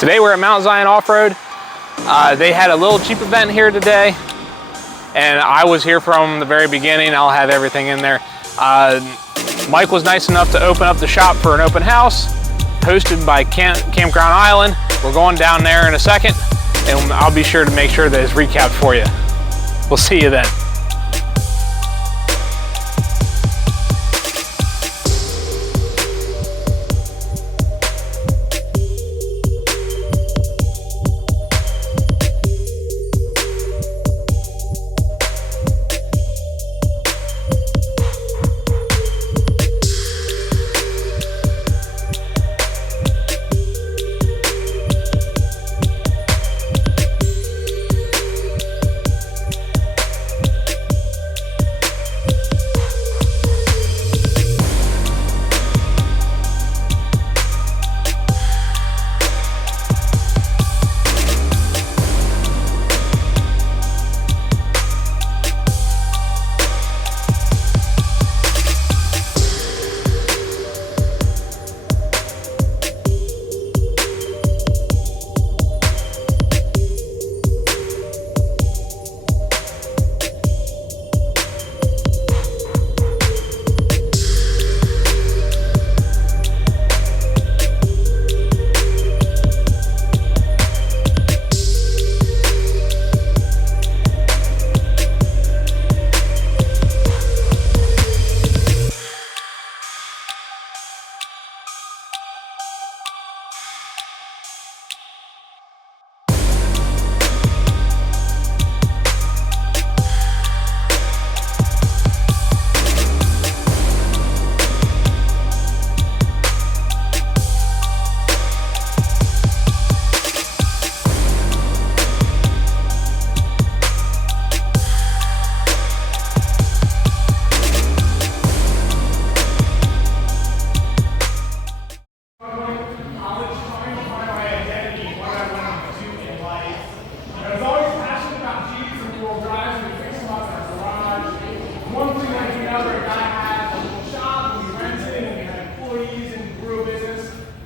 Today we're at Mount Zion Offroad. They had a little Jeep event here today, and I was here from the very beginning. I'll have everything in there. Mike was nice enough to open up the shop for an open house, hosted by Campground Island. We're going down there in a second, and I'll be sure to make sure that it's recapped for you. We'll see you then.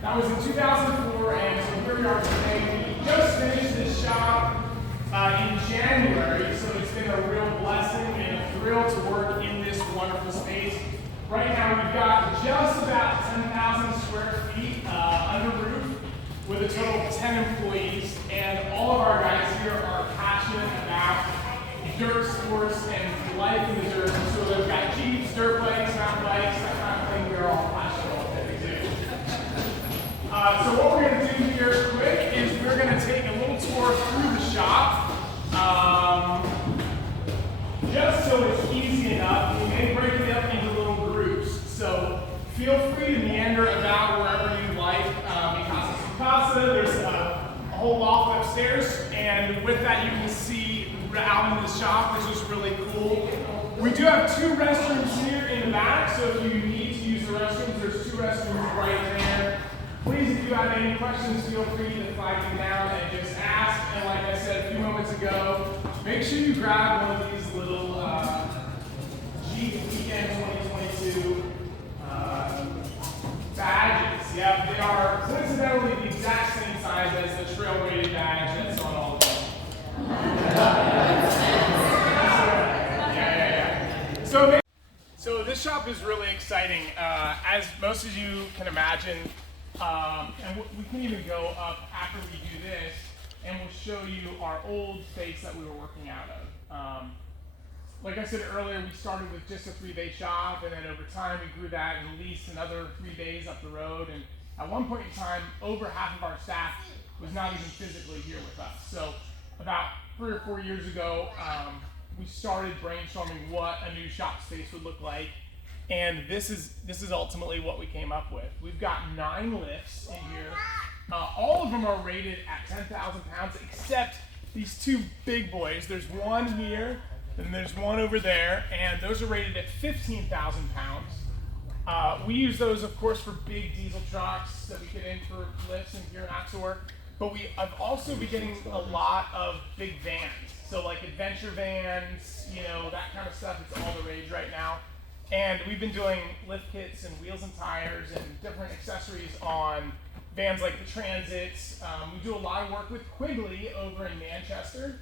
That was in 2004, and so here we are today. We just finished this shop in January, so it's been a real blessing and a thrill to work in this wonderful space. Right now we've got just about 10,000 square feet under roof with a total of 10 employees, and all of our guys here are passionate about dirt sports and life in the dirt. So they've got Jeeps, dirt bikes, mountain bikes, that kind of thing. We're all passionate about what we do. So what we're going to do here quick is we're going to take a little tour through the shop. Just so it's easy enough, we may break it up into little groups. So feel free to meander about wherever you like. There's a whole loft upstairs, and with that you can see out in the shop, which is really cool. We do have two restrooms here in the back, so if you need to use the restrooms, there's two restrooms right there. Please, if you have any questions, feel free to flag them down and just ask. And like I said a few moments ago, make sure you grab one of these little Jeep Weekend 2022 badges. Yeah, they are coincidentally the exact same size as the trail rated badge that's on all of them. So this shop is really exciting. As most of you can imagine, and we can even go up after we do this, and we'll show you our old space that we were working out of. Like I said earlier, we started with just a 3-bay shop, and then over time we grew that and leased another 3 bays up the road. And at one point in time, over half of our staff was not even physically here with us. So about 3 or 4 years ago, we started brainstorming what a new shop space would look like. And this is ultimately what we came up with. We've got 9 lifts in here. All of them are rated at 10,000 pounds, except these 2 big boys. There's one here, and there's one over there, and those are rated at 15,000 pounds. We use those, of course, for big diesel trucks that we get in for lifts and gear and axle work. But we have also been getting a lot of big vans. So like adventure vans, you know, that kind of stuff. It's all the rage right now. And we've been doing lift kits and wheels and tires and different accessories on vans like the Transits. We do a lot of work with Quigley over in Manchester.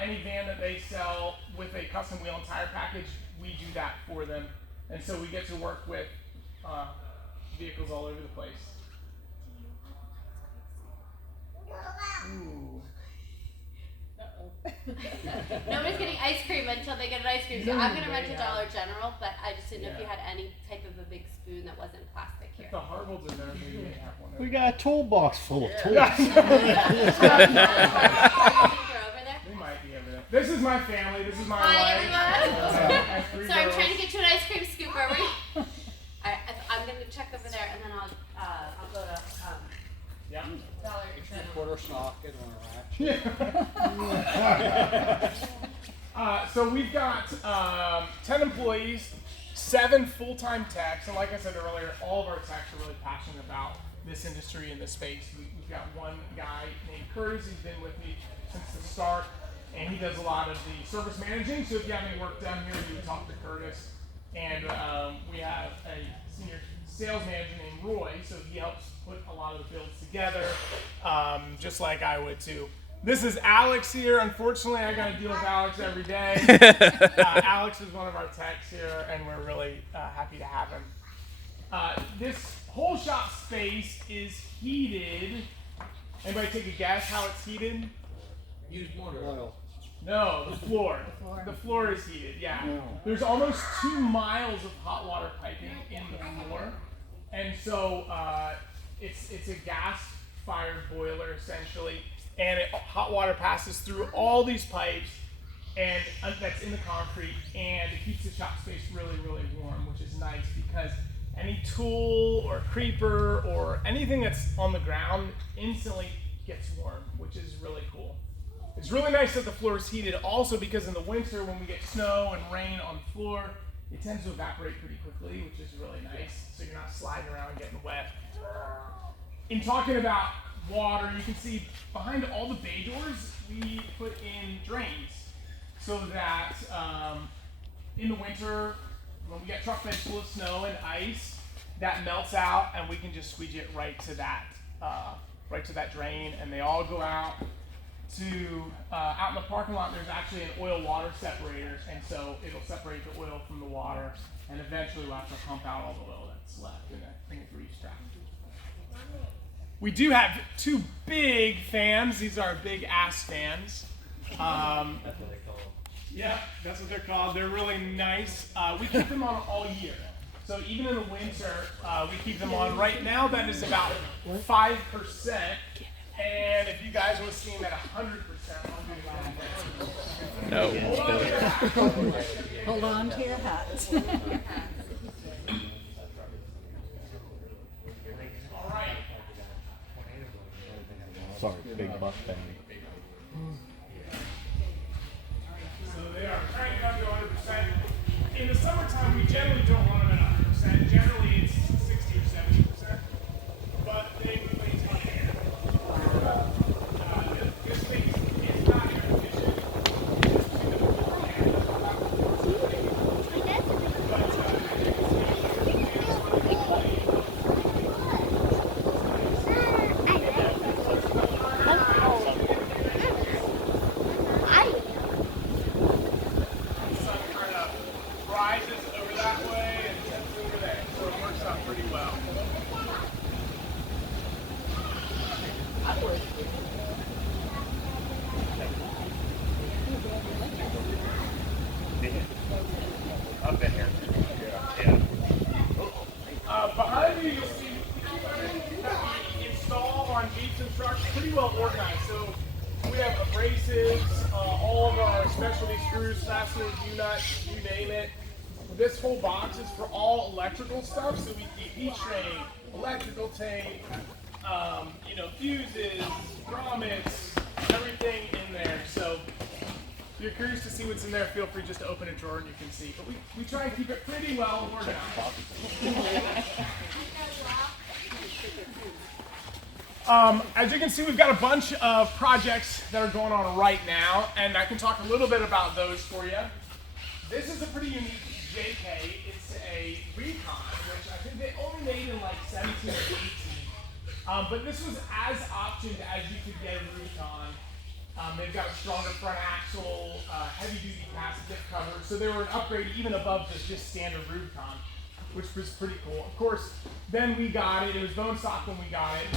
Any van that they sell with a custom wheel and tire package, we do that for them. And so we get to work with vehicles all over the place. Ooh. Nobody's getting ice cream until they get an ice cream. So I'm gonna rent a Dollar General, but I just didn't know if you had any type of a big spoon that wasn't plastic here. If the Harbolds in there, maybe they have one. We got a toolbox full of tools. They're over there. They might be over there. This is my family. This is my Hi wife. everyone. So I'm trying to get you an ice cream scoop. Are we? I'm gonna check over there, and then I'll go to Yeah. Dollar General. Quarter socket on a rack. So we've got 10 employees, 7 full-time techs, and like I said earlier, all of our techs are really passionate about this industry and this space. We've got one guy named Curtis. He's been with me since the start, and he does a lot of the service managing. So if you have any work done here, you would talk to Curtis. And we have a senior sales manager named Roy, so he helps put a lot of the builds together, just like I would too. This is Alex here. Unfortunately, I got to deal with Alex every day. Alex is one of our techs here, and we're really happy to have him. This whole shop space is heated. Anybody take a guess how it's heated? Use water. Oil. No, the floor. The floor is heated, yeah. There's almost 2 miles of hot water piping in the floor. And so it's a gas-fired boiler, essentially. And hot water passes through all these pipes, and that's in the concrete. And it keeps the shop space really, really warm, which is nice because any tool or creeper or anything that's on the ground instantly gets warm, which is really cool. It's really nice that the floor is heated also because in the winter when we get snow and rain on the floor, it tends to evaporate pretty quickly, which is really nice. So you're not sliding around and getting wet. In talking about water, you can see behind all the bay doors, we put in drains so that in the winter, when we get truck beds full of snow and ice, that melts out and we can just squeegee it right to that drain, and they all go out in the parking lot. There's actually an oil water separator, and so it'll separate the oil from the water, and eventually we'll have to pump out all the oil that's left in the grease trap. We do have 2 big fans. These are big ass fans. That's what they call them. Yeah, that's what they're called. They're really nice. We keep them on all year. So even in the winter, we keep them on. Right now, that is about 5%. And if you guys want to see them at 100%, I'll do that. No. Hold on to your hats. All right. Sorry, big buck thing. So they are cranking up to 100%. In the summertime, we generally don't run them at 100%. Generally, it's 60 or 70%. But they move a ton of air. This thing is not air efficient. Behind you, you'll see everything that we install on Jeeps and trucks pretty well organized. So we have abrasives, all of our specialty screws, fasteners, U-nuts, you name it. This whole box is for all electrical stuff. So we keep heat shrink, electrical tape, fuses, grommets, everything in there. So if you're curious to see what's in there, feel free just to open a drawer and you can see. But we try and keep it pretty well organized. As you can see, we've got a bunch of projects that are going on right now, and I can talk a little bit about those for you. This is a pretty unique JK. It's a Recon, which I think they only made in like 17 or 18. But this was as optioned as you could get a Rubicon. They've got a stronger front axle, heavy duty cast diff cover, so they were an upgrade even above the just standard Rubicon, which was pretty cool. Of course, then we got it was bone stock when we got it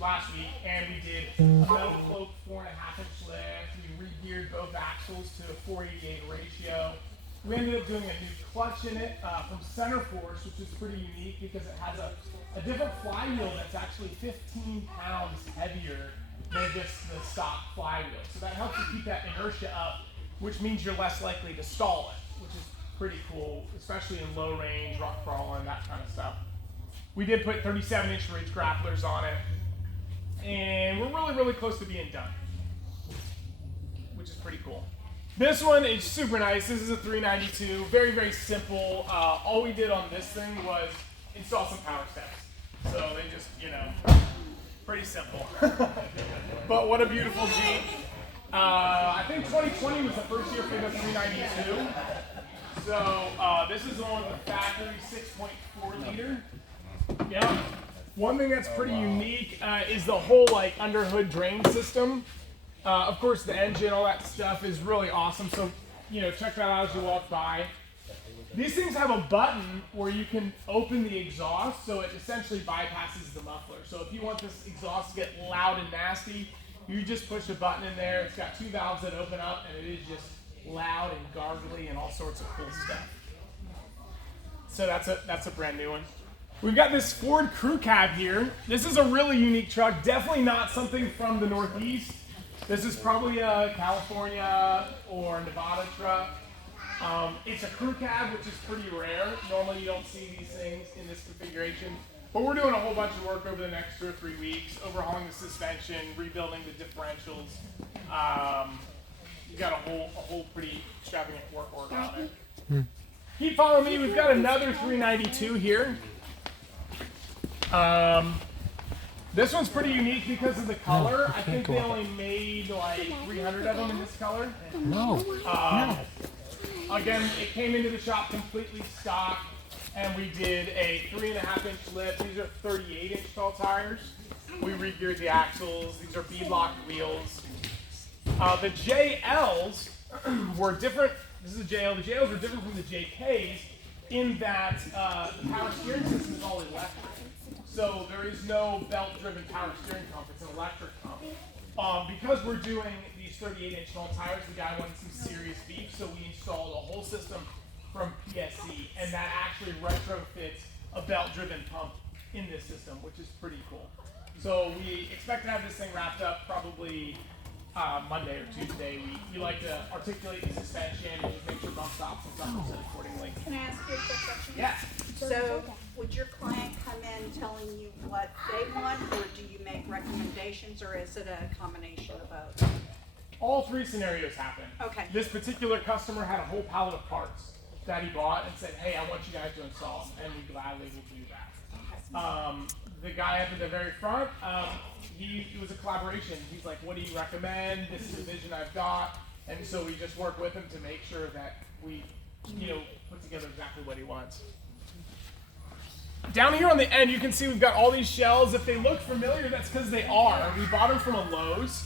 last week, and we did a metal cloak 4.5-inch lift. We re-geared both axles to a 488 ratio. We ended up doing a new clutch in it from Center Force, which is pretty unique because it has a different flywheel that's actually 15 pounds heavier than just the stock flywheel. So that helps you keep that inertia up, which means you're less likely to stall it, which is pretty cool, especially in low range, rock crawling, that kind of stuff. We did put 37-inch ridge grapplers on it, and we're really, really close to being done, which is pretty cool. This one is super nice. This is a 392, very, very simple. All we did on this thing was install some power steps. So they just, pretty simple. But what a beautiful Jeep. I think 2020 was the first year for the 392. So this is the one with the factory 6.4 liter. Yeah. One thing that's pretty unique is the whole under hood drain system. Of course, the engine, all that stuff is really awesome. So, check that out as you walk by. These things have a button where you can open the exhaust, so it essentially bypasses the muffler. So if you want this exhaust to get loud and nasty, you just push a button in there. It's got 2 valves that open up, and it is just loud and gargly and all sorts of cool stuff. So that's a brand new one. We've got this Ford Crew Cab here. This is a really unique truck. Definitely not something from the Northeast. This is probably a California or Nevada truck. It's a crew cab, which is pretty rare. Normally you don't see these things in this configuration. But we're doing a whole bunch of work over the next 2 or 3 weeks, overhauling the suspension, rebuilding the differentials. We've got a whole pretty extravagant work order on it. Keep following me. We've got another 392 here. This one's pretty unique because of the color. I think they only made 300 of them in this color. Again, it came into the shop completely stock, and we did a 3.5-inch lift. These are 38-inch tall tires. We re-geared the axles. These are bead-locked wheels. The JLs were different. This is a JL. The JLs were different from the JKs in that the power steering system is all electric. So there is no belt-driven power steering pump. It's an electric pump. Because we're doing these 38-inch tall tires, the guy wanted some serious beef, so we installed a whole system from PSC, and that actually retrofits a belt-driven pump in this system, which is pretty cool. So we expect to have this thing wrapped up probably Monday or Tuesday. We like to articulate the suspension and just make sure bump stops and stuff are set accordingly. Can I ask you a quick question? Yes. So, would your client come in telling you what they want, or do you make recommendations, or is it a combination of both? All 3 scenarios happen. Okay. This particular customer had a whole pallet of parts that he bought and said, hey, I want you guys to install them, and we gladly will do that. The guy up at the very front, it was a collaboration. He's like, what do you recommend? This is the vision I've got. And so we just work with him to make sure that we, put together exactly what he wants. Down here on the end, you can see we've got all these shells. If they look familiar, that's because they are. We bought them from a Lowe's.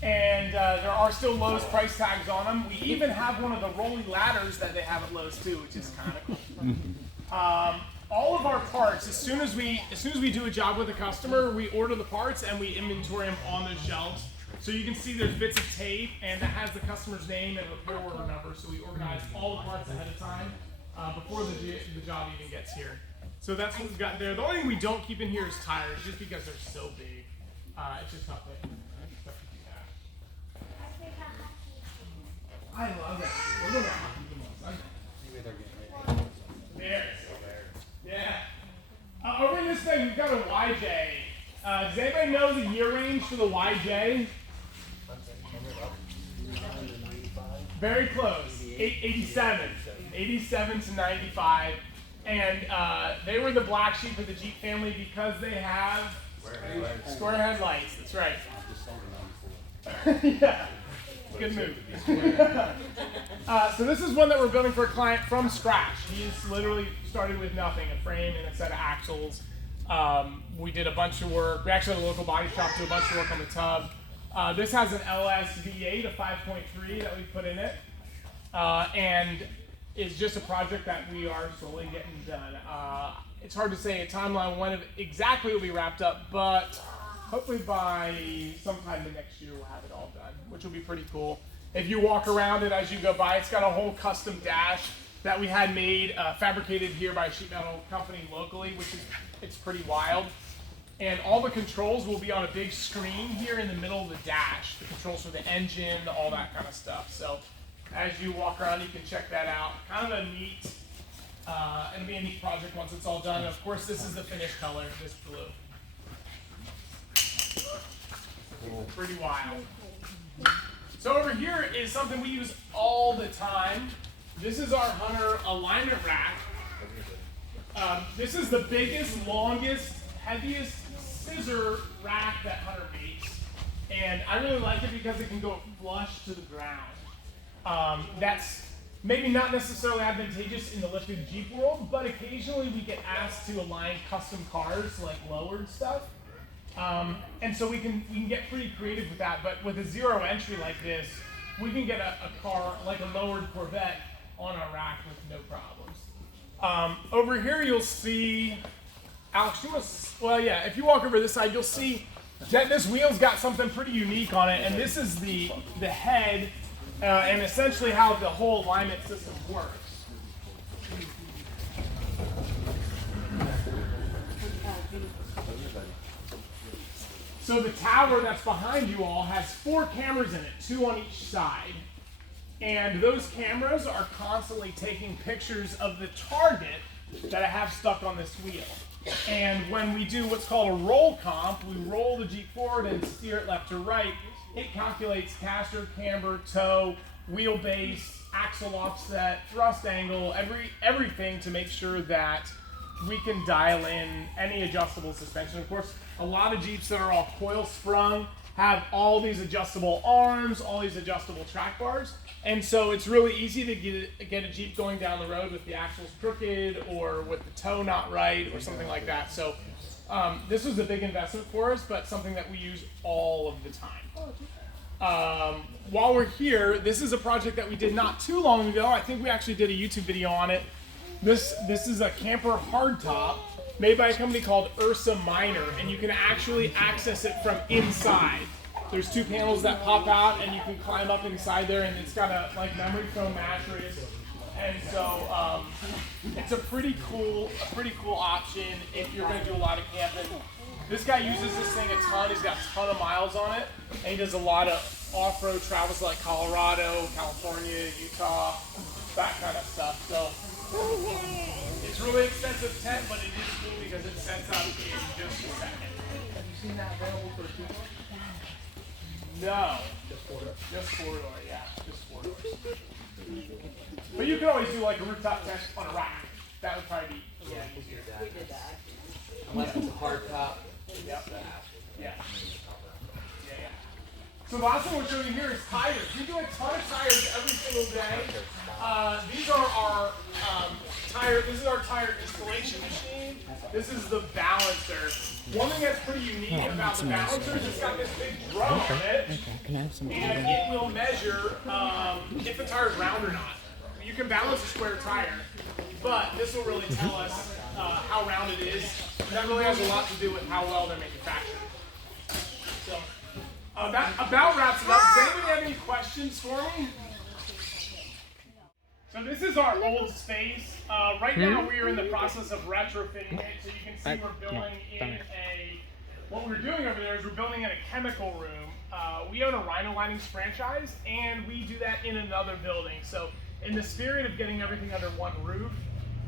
And there are still Lowe's price tags on them. We even have one of the rolling ladders that they have at Lowe's too, which is kind of cool. All of our parts, as soon as we do a job with a customer, we order the parts and we inventory them on those shelves. So you can see there's bits of tape, and that has the customer's name and repair order number. So we organize all the parts ahead of time before the job even gets here. So that's what we've got there. The only thing we don't keep in here is tires, just because they're so big. It's just not big. I love that. We're going to hockey on Sunday. There. Yeah. Over in this thing, we've got a YJ. Does anybody know the year range for the YJ? Very close. 87. 87 to 95. And they were the black sheep of the Jeep family because they have square headlights. That's right. Yeah. Good move. So this is one that we're building for a client from scratch. He's literally started with nothing, a frame and a set of axles. We did a bunch of work. We actually had a local body shop do a bunch of work on the tub. This has an LS V8, a 5.3 that we put in it. And it's just a project that we are slowly getting done. It's hard to say a timeline when it exactly will be wrapped up, but hopefully by sometime the next year we'll have it all done, which will be pretty cool. If you walk around it as you go by, it's got a whole custom dash that we had made, fabricated here by a sheet metal company locally, which is, it's pretty wild. And all the controls will be on a big screen here in the middle of the dash. The controls for the engine, all that kind of stuff. So as you walk around, you can check that out. Kind of a neat, it'll be a neat project once it's all done. And of course, this is the finished color, this blue. Pretty wild. So over here is something we use all the time. This is our Hunter alignment rack. This is the biggest, longest, heaviest scissor rack that Hunter makes. And I really like it because it can go flush to the ground. That's maybe not necessarily advantageous in the lifted Jeep world, but occasionally we get asked to align custom cars, like lowered stuff. And so we can get pretty creative with that, but with a zero entry like this, we can get a car like a lowered Corvette on our rack with no problems. Over here you'll see, Alex, well yeah, if you walk over this side, you'll see that this wheel's got something pretty unique on it, and this is the head and essentially how the whole alignment system works. So the tower that's behind you all has 4 cameras in it, 2 on each side. And those cameras are constantly taking pictures of the target that I have stuck on this wheel. And when we do what's called a roll comp, we roll the Jeep forward and steer it left to right, it calculates caster, camber, toe, wheelbase, axle offset, thrust angle, everything to make sure that we can dial in any adjustable suspension. Of course, a lot of Jeeps that are all coil sprung have all these adjustable arms, all these adjustable track bars. And so it's really easy to get a Jeep going down the road with the axles crooked or with the toe not right or something like that. So this was a big investment for us, but something that we use all of the time. While we're here, this is a project that we did not too long ago. I think we actually did a YouTube video on it. This is a camper hardtop made by a company called Ursa Minor, and you can actually access it from inside. There's 2 panels that pop out, and you can climb up inside there, and it's got a like memory foam mattress, and so it's a pretty cool option if you're going to do a lot of camping. This guy uses this thing a ton. He's got a ton of miles on it, and he does a lot of off-road travels like Colorado, California, Utah, that kind of stuff. So it's really expensive tent, but it is cool because it sets up in just a second. Have you seen that available for a 2-door? No. Just 4-door, yeah. Just 4 doors. But you can always do like a rooftop tent on a rack. That would probably be a little easier. We did that. Unless it's a hard top. Yep. Yeah. So the last one we're showing you here is tires. We do a ton of tires every single day. These are our tire. This is our tire installation machine. This is the balancer. One thing that's pretty unique about the balancer is it's got this big drum on it, and it will measure if the tire is round or not. You can balance a square tire, but this will really tell us how round it is. And that really has a lot to do with how well they're manufactured. So. That about wraps it up. Does anybody have any questions for me? So this is our old space. Right now we are in the process of retrofitting it. So you can see we're building in what we're doing over there is we're building in a chemical room. We own a Rhino Linings franchise, and we do that in another building. So in the spirit of getting everything under one roof,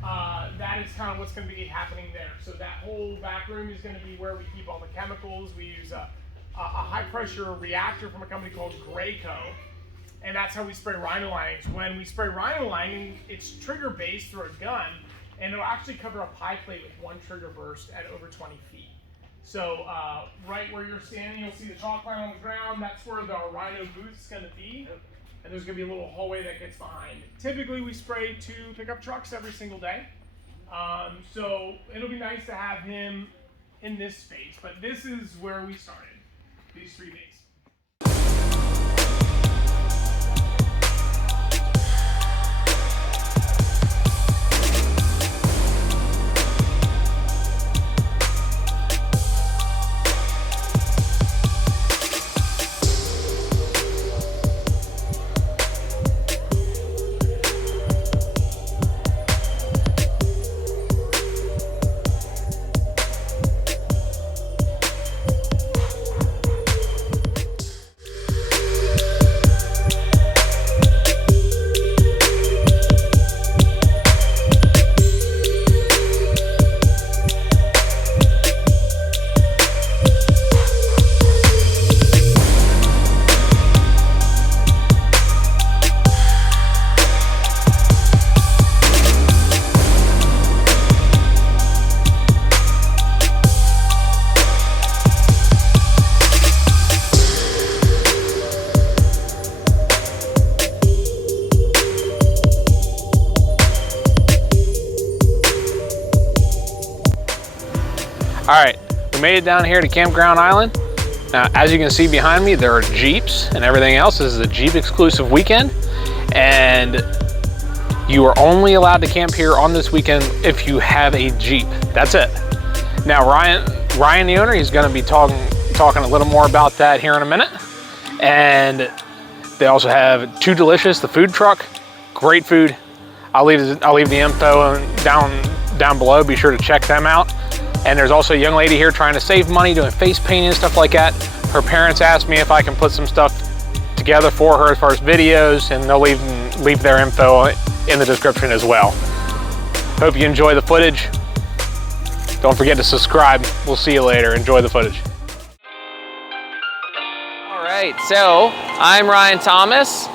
that is kind of what's going to be happening there. So that whole back room is going to be where we keep all the chemicals. We use a high pressure reactor from a company called Graco, and that's how we spray Rhino linings. When we spray Rhino lining, it's trigger based through a gun, and it'll actually cover a pie plate with 1 trigger burst at over 20 feet. So right where you're standing, you'll see the chalk line on the ground. That's where the Rhino booth is going to be, and there's going to be a little hallway that gets behind. Typically we spray 2 pickup trucks every single day, so it'll be nice to have him in this space, but this is where we started, these 3 days. All right, we made it down here to Campground Island. Now, as you can see behind me, there are Jeeps and everything else. This is a Jeep exclusive weekend, and you are only allowed to camp here on this weekend if you have a Jeep. That's it. Now, Ryan, the owner, he's gonna be talking a little more about that here in a minute. And they also have Too Delicious, the food truck. Great food. I'll leave the info down below. Be sure to check them out. And there's also a young lady here trying to save money, doing face painting and stuff like that. Her parents asked me if I can put some stuff together for her as far as videos, and they'll leave their info in the description as well. Hope you enjoy the footage. Don't forget to subscribe. We'll see you later. Enjoy the footage. All right, so I'm Ryan Thomas.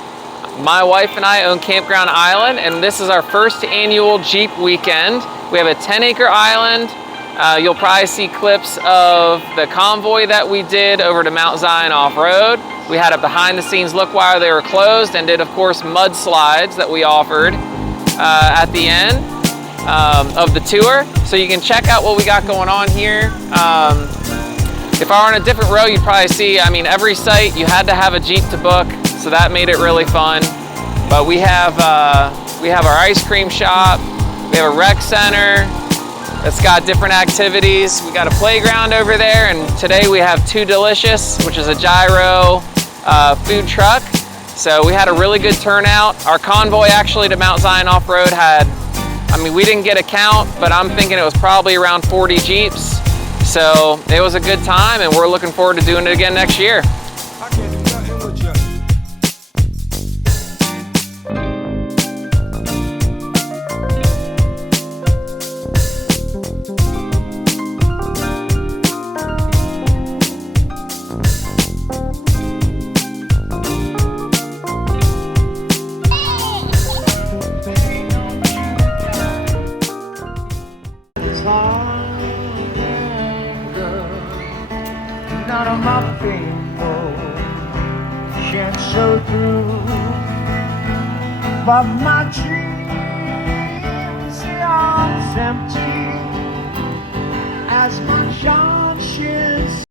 My wife and I own Campground Island, and this is our first annual Jeep weekend. We have a 10-acre island. You'll probably see clips of the convoy that we did over to Mount Zion Offroad. We had a behind-the-scenes look while they were closed, and did, of course, mudslides that we offered at the end of the tour. So you can check out what we got going on here. If I were on a different row, you'd probably see, I mean, every site you had to have a Jeep to book, so that made it really fun. But we have our ice cream shop, we have a rec center that's got different activities. We got a playground over there, and today we have Too Delicious, which is a gyro food truck. So we had a really good turnout. Our convoy actually to Mount Zion Offroad had, I mean, we didn't get a count, but I'm thinking it was probably around 40 Jeeps. So it was a good time, and we're looking forward to doing it again next year. None of my people shed so through, but my dreams are empty as my conscience.